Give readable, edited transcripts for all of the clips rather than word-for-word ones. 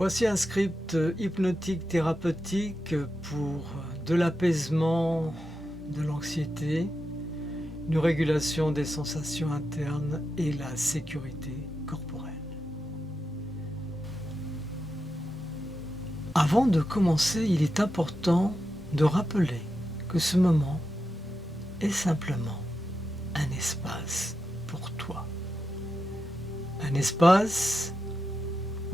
Voici un script hypnotique thérapeutique pour de l'apaisement de l'anxiété, une régulation des sensations internes et la sécurité corporelle. Avant de commencer, il est important de rappeler que ce moment est simplement un espace pour toi. Un espace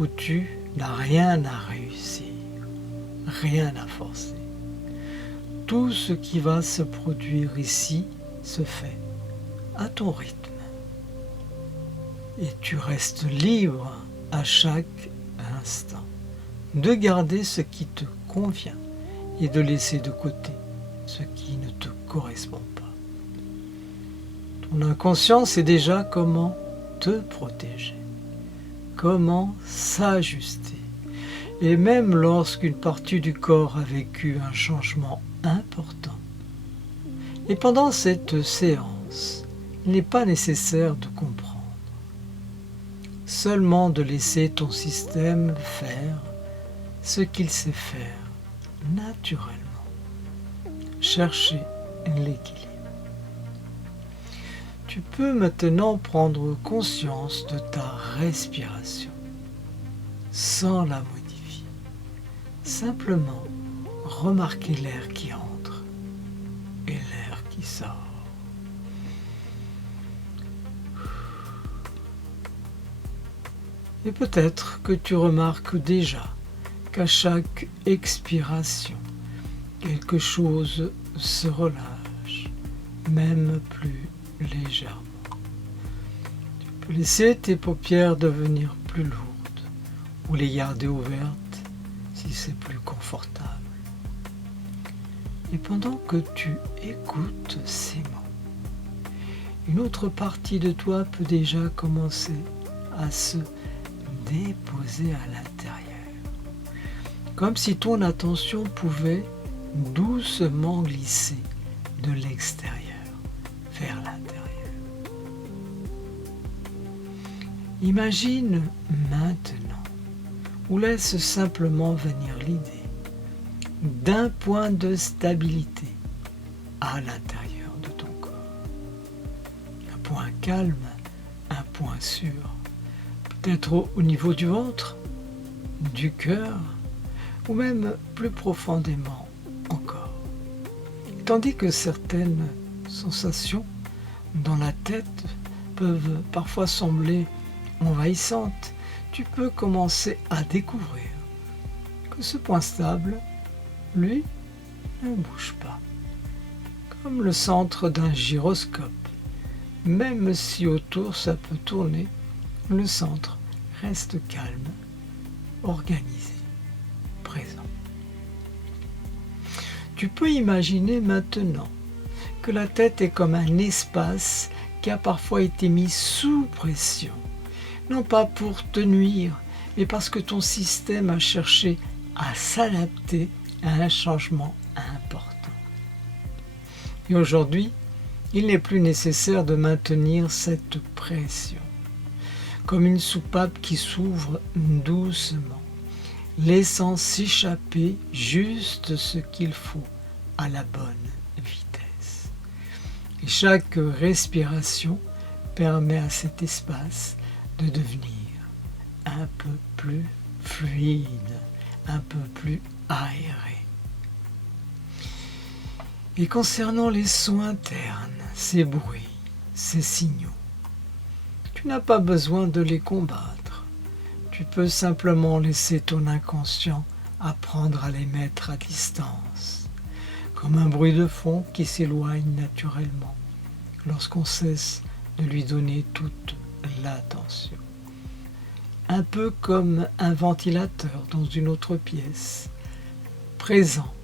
où tu n'as rien à réussir, rien à forcer. Tout ce qui va se produire ici se fait à ton rythme. Et tu restes libre à chaque instant de garder ce qui te convient et de laisser de côté ce qui ne te correspond pas. Ton inconscient sait déjà comment te protéger, comment s'ajuster. Et même lorsqu'une partie du corps a vécu un changement important. Et pendant cette séance, il n'est pas nécessaire de comprendre. Seulement de laisser ton système faire ce qu'il sait faire naturellement. Chercher l'équilibre. Tu peux maintenant prendre conscience de ta respiration sans la modifier. Simplement remarquer l'air qui entre et l'air qui sort. Et peut-être que tu remarques déjà qu'à chaque expiration, quelque chose se relâche, même plus légèrement. Tu peux laisser tes paupières devenir plus lourdes ou les garder ouvertes si c'est plus confortable. Et pendant que tu écoutes ces mots, une autre partie de toi peut déjà commencer à se déposer à l'intérieur. Comme si ton attention pouvait doucement glisser de l'extérieur vers l'intérieur. Imagine maintenant, ou laisse simplement venir l'idée d'un point de stabilité à l'intérieur de ton corps. Un point calme, un point sûr, peut-être au niveau du ventre, du cœur, ou même plus profondément encore. Tandis que certaines sensations dans la tête peuvent parfois sembler envahissantes, tu peux commencer à découvrir que ce point stable, lui, ne bouge pas. Comme le centre d'un gyroscope, même si autour ça peut tourner, le centre reste calme, organisé, présent. Tu peux imaginer maintenant que la tête est comme un espace qui a parfois été mis sous pression, non pas pour te nuire, mais parce que ton système a cherché à s'adapter à un changement important. Et aujourd'hui, il n'est plus nécessaire de maintenir cette pression, comme une soupape qui s'ouvre doucement, laissant s'échapper juste ce qu'il faut à la bonne vitesse. Et chaque respiration permet à cet espace de devenir un peu plus fluide, un peu plus aéré. Et concernant les sons internes, ces bruits, ces signaux, tu n'as pas besoin de les combattre. Tu peux simplement laisser ton inconscient apprendre à les mettre à distance, comme un bruit de fond qui s'éloigne naturellement lorsqu'on cesse de lui donner toute l'attention. Un peu comme un ventilateur dans une autre pièce, présent,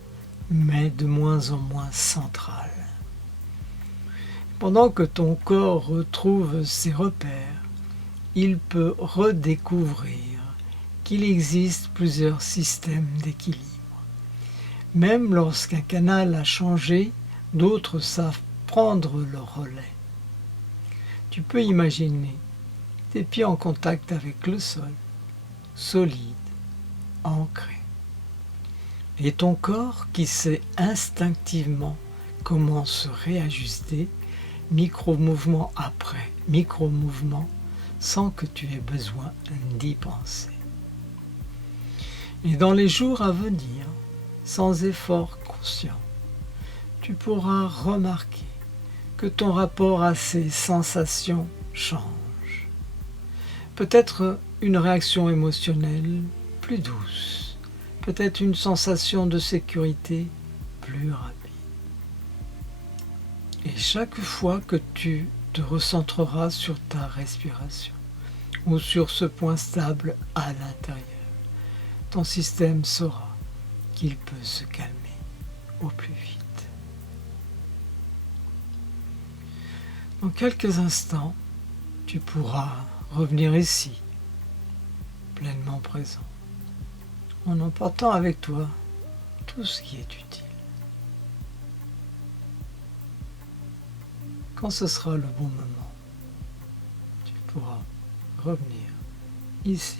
mais de moins en moins central. Pendant que ton corps retrouve ses repères, il peut redécouvrir qu'il existe plusieurs systèmes d'équilibre. Même lorsqu'un canal a changé, d'autres savent prendre le relais. Tu peux imaginer tes pieds en contact avec le sol, solide, ancré. Et ton corps qui sait instinctivement comment se réajuster, micro-mouvement après micro-mouvement, sans que tu aies besoin d'y penser. Et dans les jours à venir, sans effort conscient, tu pourras remarquer que ton rapport à ces sensations change. Peut-être une réaction émotionnelle plus douce, peut-être une sensation de sécurité plus rapide. Et chaque fois que tu te recentreras sur ta respiration ou sur ce point stable à l'intérieur, ton système saura qu'il peut se calmer au plus vite. Dans quelques instants, tu pourras revenir ici, pleinement présent, en emportant avec toi tout ce qui est utile. Quand ce sera le bon moment, tu pourras revenir ici.